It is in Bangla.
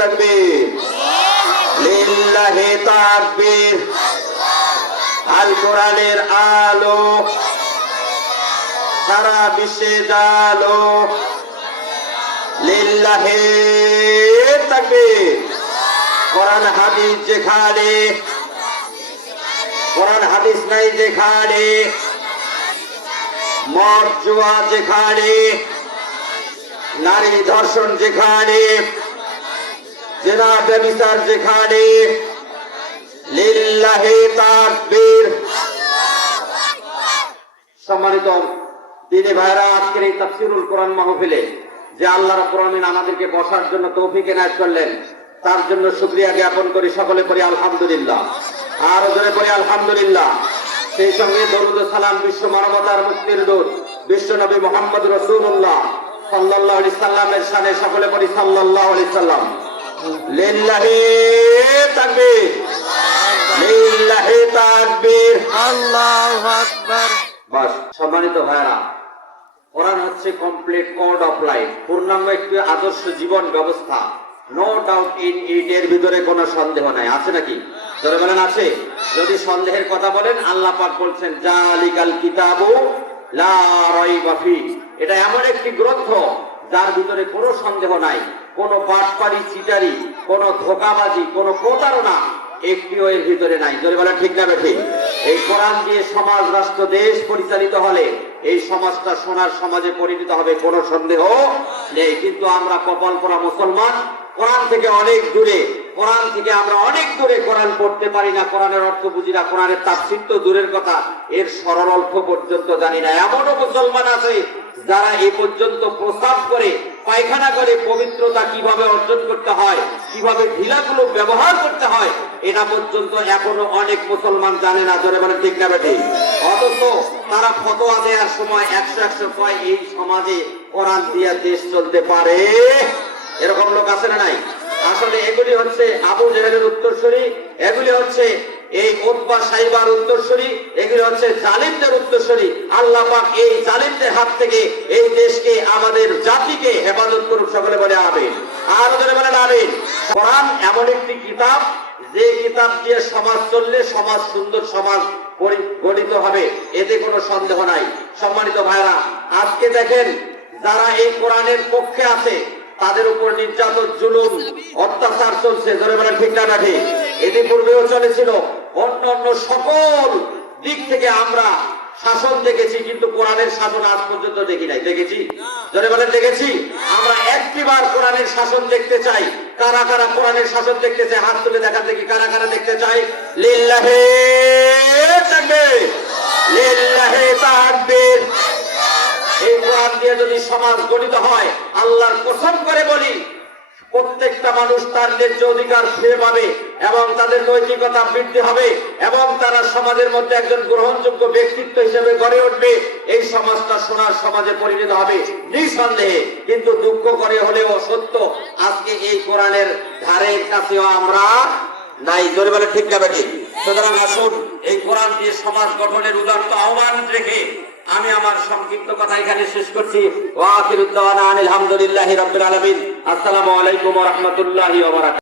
তাকবীর, লিল্লাহি তাকবীর। আল কোরআনের আলো সারা বিশ্বে জালো, লিল্লাহি তাকবীর। কোরআন হাদিস যেখানে, কোরআন হাদিস নাই যেখানে, মদ জুয়া যেখানে, নারী ধর্ষণ যেখানে, জিনা ব্যভিচার যেখানে, লিল্লাহি তাকবীর। সম্মানিত দিনী ভাইরা, আজকের এই তাফসীরুল কোরআন মাহফিলে যে আল্লাহ রাব্বুল আলামিন আমাদেরকে বসার জন্য তৌফিক এনায়েত করলেন, তার জন্য শুকরিয়া জ্ঞাপন করি। সকলে পড়ি আলহামদুলিল্লাহ, আর জোরে পড়ি আলহামদুলিল্লাহ। সেই সঙ্গে দরুদ ও সালাম বিশ্ব মানবতার মুক্তির দূত বিশ্ব নবী মুহাম্মদ রাসূলুল্লাহ সাল্লাল্লাহু আলাইহি সাল্লামের শানে সকলে পড়ি সাল্লাল্লাহু আলাইহি সাল্লাম। লিল্লাহি তাকবীর, লিল্লাহি তাকবীর, আল্লাহু আকবার। বাস। সম্মানিত ভাইরা, কোরআন হচ্ছে কমপ্লিট কোড অফ লাইফ, পূর্ণাঙ্গ একটি আদর্শ জীবন ব্যবস্থা। নো ডাউট ইন ইট, এর ভিতরে কোনো সন্দেহ নাই। আছে নাকি? জোরে বলেন আছে। যদি সন্দেহের কথা বলেন, আল্লাহ পাক বলছেন জালিকাল কিতাবু লা রাইবা ফি, এটা এমন একটি গ্রন্থ যার ভিতরে কোনো সন্দেহ নাই, কোনো বাটপারি চিটারি, কোনো ধোঁকাবাজি, কোনো প্রতারণা একটিও এর ভিতরে নাই। জোরে বলেন ঠিক না বেঠিক? এই কোরআন দিয়ে সমাজ, রাষ্ট্র, দেশ পরিচালিত হলে এই সমাজটা সোনার সমাজে পরিণত হবে, কোনো সন্দেহ নেই। কিন্তু আমরা কপাল পোড়া মুসলমান, কোরআন থেকে অনেক দূরে, কোরআন থেকে আমরা অনেক দূরে, কোরআন পড়তে পারি না, কোরআনের অর্থ বুঝি না, কোরআনের তাফসীর তো দূরের কথা, এর সরল অর্থ পর্যন্ত জানি না। এমনও মুসলমান আছে যারা এই পর্যন্ত প্রস্রাব করে, পায়খানা করে পবিত্রতা কিভাবে অর্জন করতে হয়, কিভাবে ঢিলাগুলো ব্যবহার করতে হয়, এটা পর্যন্ত এখনো অনেক মুসলমান জানে না। জোরে মানে ঠিক না বেঠিক? অথচ তারা ফতোয়া দেওয়ার সময় 100 কয় এই সমাজে কোরআন দিয়ে দেশ চলতে পারে। এরকম লোক আছে না নাই? আসলে এগুলি হচ্ছে আবু জেহেলের উত্তরসূরি, এগুলি হচ্ছে এই উতবা সাইবার উত্তরসূরি, এগুলি হচ্ছে জালিমদের উত্তরসূরি। আল্লাহ পাক এই জালিমদের হাত থেকে এই দেশকে, আমাদের জাতিকে হেফাজত করুক। সকলে বলে আমিন, আর বলে বলেন আমিন। কোরআন এমন একটি কিতাব, যে কিতাব দিয়ে সমাজ চললে সমাজ সুন্দর সমাজ গঠিত হবে, এতে কোনো সন্দেহ নাই। সম্মানিত ভাইরা, আজকে দেখেন যারা এই কোরআনের পক্ষে আছে তাদের উপর নির্যাতন, জুলুম, অত্যাচার চলছে। ধরে বলেন ঠিক না ঠিক? ইতিপূর্বেও চলেছিল। অন্য অন্য সকল দিক থেকে আমরা শাসন দেখেছি, কিন্তু কোরআনের শাসন আজ পর্যন্ত দেখি নাই। দেখেছি? ধরে বলেন দেখেছি? আমরা একটিবার কোরআনের শাসন দেখতে চাই। কারা কারা কোরআনের শাসন দেখতে চাই? হাত তুলে দেখা দেখি কারা কারা দেখতে চাই। লিল্লাহি তাকবীর, লিল্লাহি তাকবীর। এই কোরআন দিয়ে যদি সমাজ গঠিত হয়, আল্লাহর কসম করে বলি, প্রত্যেকটা মানুষ তার ন্যায্য অধিকার ফিরে পাবে এবং তাদের নৈতিকতা বৃদ্ধি হবে এবং তারা সমাজের মধ্যে একজন গ্রহণযোগ্য ব্যক্তিত্ব হিসেবে গড়ে উঠবে। এই সমাজটা সোনার সমাজে পরিণত হবে নিঃসন্দেহে। কিন্তু দুঃখ করে হলেও সত্য, আজকে এই কোরআনের ধারে কাছেও আমরা নাই। জোরে বলে ঠিক না বেঠিক? সুতরাং আসুন, এই কোরআন দিয়ে সমাজ গঠনের উদাত্ত আহ্বান রেখে আমি আমার সংক্ষিপ্ত কথা এখানে শেষ করছি। ওয়া আখিরু দাওয়ানা আনিল হামদুলিল্লাহি রাব্বিল আলামিন। আসসালামু আলাইকুম ওয়া রাহমাতুল্লাহি ওয়া বারাকাতুহু।